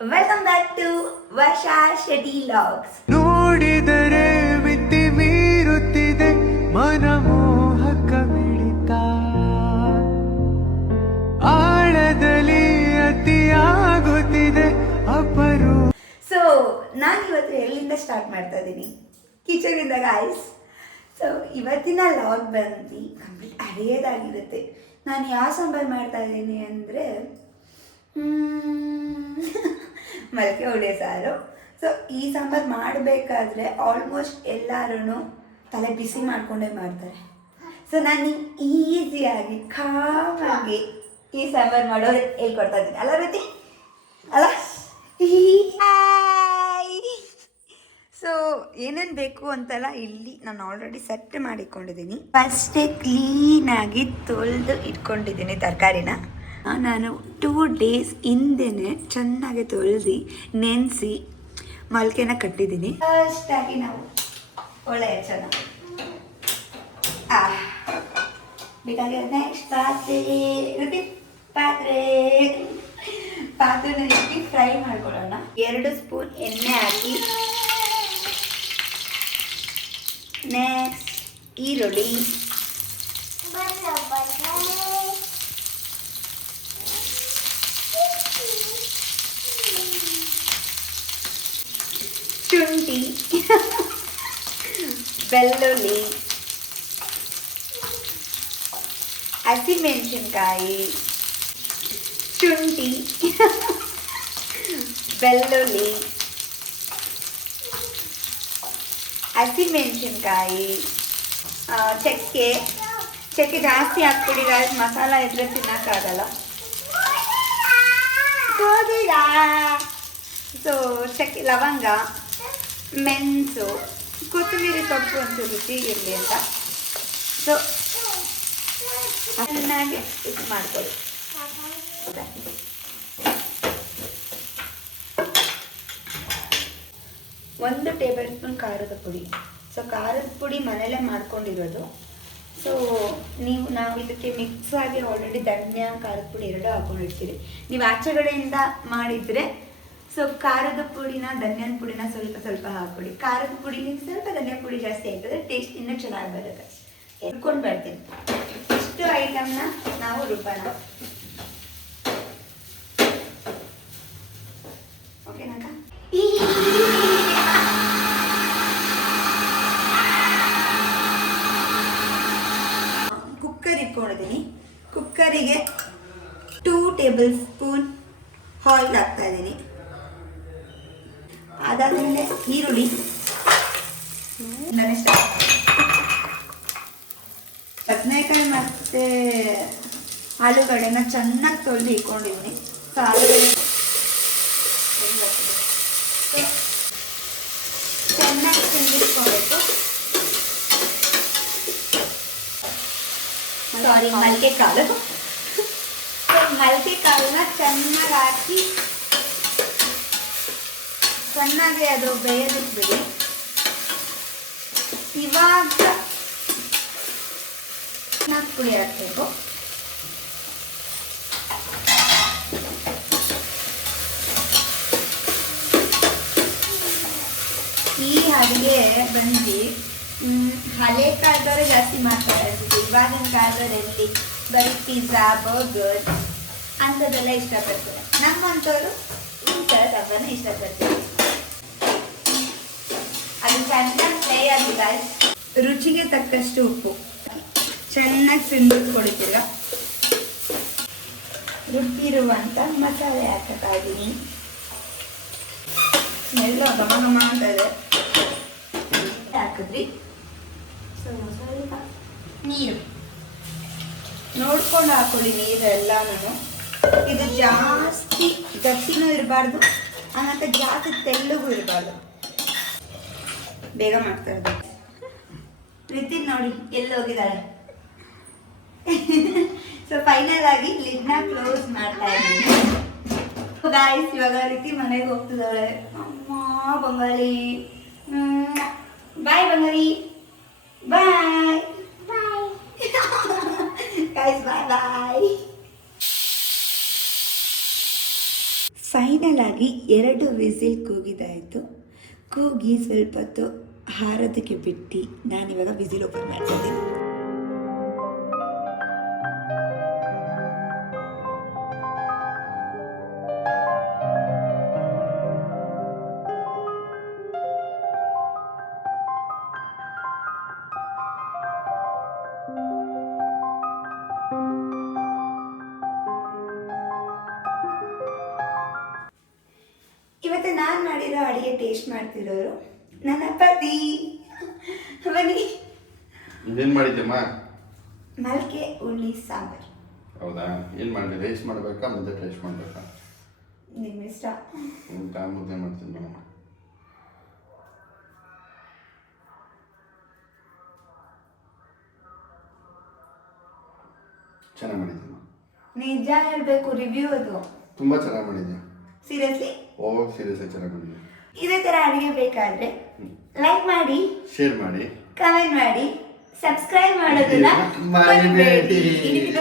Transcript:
Welcome back to Varsha Shetty logs. ನೋಡಿದರೆ ಮಿತಿ ಮೀರುತ್ತಿದೆ ಮನಮೋಹಕ ಮಿಡಿತ, ಆಳದಲ್ಲಿ ಅತಿಯಾಗುತ್ತಿದೆ ಅಪರು. ಸೊ ನಾನು ಇವತ್ತು ಎಲ್ಲಿಂದ ಸ್ಟಾರ್ಟ್ ಮಾಡ್ತಾ ಇದ್ದೀನಿ? ಕಿಚನಿಂದ ಗಾಯ್ಸ್. ಸೊ ಇವತ್ತಿನ ಲಾಗ್ ಬಂದು ಕಂಪ್ಲೀಟ್ ಹಳೆಯದಾಗಿರುತ್ತೆ. ನಾನು ಯಾವ ಸಾಂಬಾರು ಮಾಡ್ತಾ ಇದ್ದೀನಿ ಅಂದರೆ ಮಲ್ಕೆ ಹುಳಿ ಸಾರು. ಸೊ ಈ ಸಾಂಬಾರು ಮಾಡಬೇಕಾದ್ರೆ ಆಲ್ಮೋಸ್ಟ್ ಎಲ್ಲರೂ ತಲೆ ಬಿಸಿ ಮಾಡಿಕೊಂಡೇ ಮಾಡ್ತಾರೆ. ಸೊ ನಾನು ಈಸಿಯಾಗಿ ಕಾಮಾಗಿ ಈ ಸಾಂಬಾರು ಮಾಡೋರು ಹೇಳ್ಕೊಡ್ತಾ ಇದ್ದೀನಿ ಅಲ್ಲ ರೀತಿ ಅಲ್ಲ. ಸೊ ಏನೇನು ಬೇಕು ಅಂತೆಲ್ಲ ಇಲ್ಲಿ ನಾನು ಆಲ್ರೆಡಿ ಸೆಟ್ ಮಾಡಿಕೊಂಡಿದ್ದೀನಿ. ಫಸ್ಟೇ ಕ್ಲೀನಾಗಿ ತೊಳೆದು ಇಟ್ಕೊಂಡಿದ್ದೀನಿ ತರಕಾರಿನ. ನಾನು 2 ಡೇಸ್ ಹಿಂದೆನೇ ಚೆನ್ನಾಗಿ ತೊಳೆದು ನೆನೆಸಿ ಮೊಳಕೆನ ಕಟ್ಟಿದ್ದೀನಿ. ಫಸ್ಟಾಗಿ ನಾವು ಒಳ್ಳೆ ಹಚ್ಚೋಣ. ಬೇಕಾಗಿ ನೆಕ್ಸ್ಟ್ ಪಾತ್ರೆನ ಇಟ್ಟು ಫ್ರೈ ಮಾಡ್ಕೊಳ್ಳೋಣ. 2 ಸ್ಪೂನ್ ಎಣ್ಣೆ ಹಾಕಿ ನೆಕ್ಸ್ಟ್ ಈರುಳ್ಳಿ, ಶುಂಠಿ, ಬೆಳ್ಳುಳ್ಳಿ, ಹಸಿಮೆಣಸಿನ್ಕಾಯಿ, ಶುಂಠಿ, ಬೆಳ್ಳುಳ್ಳಿ, ಹಸಿಮೆಣಸಿನ್ಕಾಯಿ, ಚಕ್ಕೆ ಜಾಸ್ತಿ ಹಾಕ್ಬಿಡಿ ಗಾಯ್ಸ್, ಮಸಾಲ ಇದ್ರೆ ತಿನ್ನೋಕ್ಕಾಗಲ್ಲ. ಸೊ ಚಕ್ಕೆ, ಲವಂಗ, ಮೆಣಸು, ಕೊತ್ತಂಬರಿ ಸೊಪ್ಪು ಒಂದು ರುಚಿ ಇರಲಿ ಅಂತ. ಸೊ ಚೆನ್ನಾಗಿ ಇದು ಮಾಡ್ಕೊಳ್ಳಿ. 1 ಟೇಬಲ್ ಸ್ಪೂನ್ ಖಾರದ ಪುಡಿ. ಸೊ ಖಾರದ ಪುಡಿ ಮನೆಯಲ್ಲೇ ಮಾಡ್ಕೊಂಡಿರೋದು. ಸೊ ನಾವು ಇದಕ್ಕೆ ಮಿಕ್ಸ್ ಆಗಿ ಆಲ್ರೆಡಿ ಧನಿಯಾ ಖಾರದ ಪುಡಿ 2 ಹಾಕೊಂಡಿರ್ತೀವಿ. ನೀವು ಆಚೆಗಡೆಯಿಂದ ಮಾಡಿದರೆ ಸೊ ಖಾರದ ಪುಡಿನ ಧನಿಯಾದ ಪುಡಿನ ಸ್ವಲ್ಪ ಹಾಕ್ಕೊಡಿ. ಖಾರದ ಪುಡಿ ಸ್ವಲ್ಪ ಧನಿಯಾ ಪುಡಿ ಜಾಸ್ತಿ ಆಗ್ತದೆ, ಟೇಸ್ಟ್ ಇನ್ನೂ ಚೆನ್ನಾಗಿ ಬರುತ್ತೆ. ರುಬ್ಕೊಂಡು ಬರ್ತೀನಿ. ಇಷ್ಟು ಐಟಮ್ನ ನಾವು ರುಬ್ಬೋಣ. ಓಕೆನಾಕ? ಕುಕ್ಕರ್ ಇಟ್ಕೊಂಡಿದ್ದೀನಿ. ಕುಕ್ಕರಿಗೆ 2 ಟೇಬಲ್ ಸ್ಪೂನ್ ಆಯಿಲ್ ಹಾಕ್ತಾ ಇದ್ದೀನಿ. ಅದಾದಮೇಲೆ ಈರುಳ್ಳಿ, ಬದನೆಕಾಯಿ ಮತ್ತು ಆಲೂಗಡ್ಡೆನ ಚೆನ್ನಾಗಿ ತೊಳೆದು ಇಟ್ಕೊಂಡಿದ್ದೀನಿ. ಸೊ ಆಲೂಗಡ್ಡೆ ಚೆನ್ನಾಗಿ ತಿಂದಿಟ್ಕೊಬೇಕು. ಸಾರಿ, ಮೊಳಕೆ ಕಾಳು. ಮೊಳಕೆ ಕಾಳನ್ನ ಚೆನ್ನಾಗಿ ಹಾಕಿ ಚೆನ್ನಾಗಿ ಅದು ಬೇಯೋದಿಟ್ಬಿಡಿ. ಇವಾಗ ಪುಡಿ ಹಾಕಬೇಕು. ಈ ಅಡುಗೆ ಬಂದು ಹಳೆ ಕಾಲದವರೇ ಜಾಸ್ತಿ ಮಾಡ್ತಾರೆ ಅನ್ಸುತ್ತೆ. ಇವಾಗಿನ ಕಾಲದವರಲ್ಲಿ ಬರೀ ಪಿಜ್ಜಾ, ಬರ್ಗರ್ ಅಂಥದ್ದೆಲ್ಲ ಇಷ್ಟಪಡ್ತಾರೆ. ನಮ್ಮಂಥವ್ರು ಈ ಥರ ಸಾಂಬಾರನ್ನ ಇಷ್ಟಪಡ್ತಾರೆ. ಅದು ಚೆನ್ನಾಗಿ ಫ್ರೈ ಆಗಿದೆ. ರುಚಿಗೆ ತಕ್ಕಷ್ಟು ಉಪ್ಪು ಚೆನ್ನಾಗಿ ಸಿಂದಿಟ್ಕೊಳ್ತೀರ. ರುಬ್ಬಿರುವಂಥ ಮಸಾಲೆ ಹಾಕ್ತಾ ಇದ್ದೀನಿ. ಸ್ಮೆಲ್ ಘಮ ಅಂತ ಇದೆ. ಹಾಕಿದ್ರಿ. ಸ್ವಲ್ಪ ನೀರು ನೋಡ್ಕೊಂಡು ಹಾಕೊಳ್ಳಿ. ನೀರೆಲ್ಲನೂ ಇದು ಜಾಸ್ತಿ ಗಟ್ಟಿನೂ ಇರಬಾರ್ದು, ಆಮೇಲೆ ಜಾಸ್ತಿ ತೆಳ್ಳಗೂ ಇರಬಾರ್ದು. ಬೇಗ ಮಾಡ್ತಾ ಇರ್ಬೇಕು. ಪ್ರೀತಿ ನೋಡಿ ಎಲ್ಲಿ ಹೋಗಿದ್ದಾಳೆ. ಸೊ ಫೈನಲ್ ಆಗಿ ಲಿಡ್ನ ಕ್ಲೋಸ್ ಮಾಡ್ತಾ ಇದ್ದೀನಿ. ಗಾಯ್ಸ್, ಇವಾಗ ರೀತಿ ಮನೆಗೆ ಹೋಗ್ತಿದ್ದಾಳೆ. ಅಮ್ಮ ಬಂಗಾಳಿ, ಬಾಯ್ ಬಂಗಾಳಿ, ಬಾಯ್ ಗಾಯ್ಸ್, ಬಾಯ್ ಬಾಯ್. ಫೈನಲ್ ಆಗಿ 2 ವಿಸಿಲ್ ಕೂಗಿದಾಯಿತು. ಕೂಗಿ ಸ್ವಲ್ಪ ಹೊತ್ತು ಹಾರೋದಕ್ಕೆ ಬಿಟ್ಟು ನಾನಿವಾಗ ವಿಸಿಲ್ ಓಪನ್ ಮಾಡ್ತಿದ್ದೀನಿ. ಇವತ್ತು ನಾನು ಮಾಡಿರೋ ಅಡುಗೆ ಟೇಸ್ಟ್ ಮಾಡ್ತಿರೋರು ನನ್ನ ಪತಿ. ಬನ್ನಿ. ಇದೇನು ಮಾಡಿದ್ಯಮ್ಮ? ಮಲ್ಕೆ ಉಳ್ಳಿ ಸಾಂಬಾರು. ಹೌದಾ? ಏನು ಮಾಡಿ ರೈಸ್ ಮಾಡಬೇಕಾ ಮುದ್ದೆ ಟೇಸ್ಟ್ ಮಾಡಬೇಕಾ? ನಿಮ್ಮ ಇಷ್ಟ. ಊಟ ಮುದ್ದೆ ಮಾಡ್ತೀನಿ ಮೇಡಮ್. ಚೆನ್ನಾಗಿ ಮಾಡಿದ್ದೀಮ್ಮ. ನಿಜ ಹೇಳಬೇಕು, ರಿವ್ಯೂ ಅದು ತುಂಬ ಚೆನ್ನಾಗಿ ಮಾಡಿದ್ಯಾ. ಸೀರಿಯಸ್ಲಿ. ಓ ಸೀರಿಯಸ್ ಆಗಿ ಚೆನ್ನಾಗಿ ಮಾಡಿದ್ಯಾ. ಇದೇ ಥರ ಅಡುಗೆ ಬೇಕಾದರೆ ಲೈಕ್ ಮಾಡಿ, ಶೇರ್ ಮಾಡಿ, ಕಮೆಂಟ್ ಮಾಡಿ, ಸಬ್ಸ್ಕ್ರೈಬ್ ಮಾಡೋದನ್ನ ಮರಿಬೇಡಿ. ಮರಿಬೇಡಿ.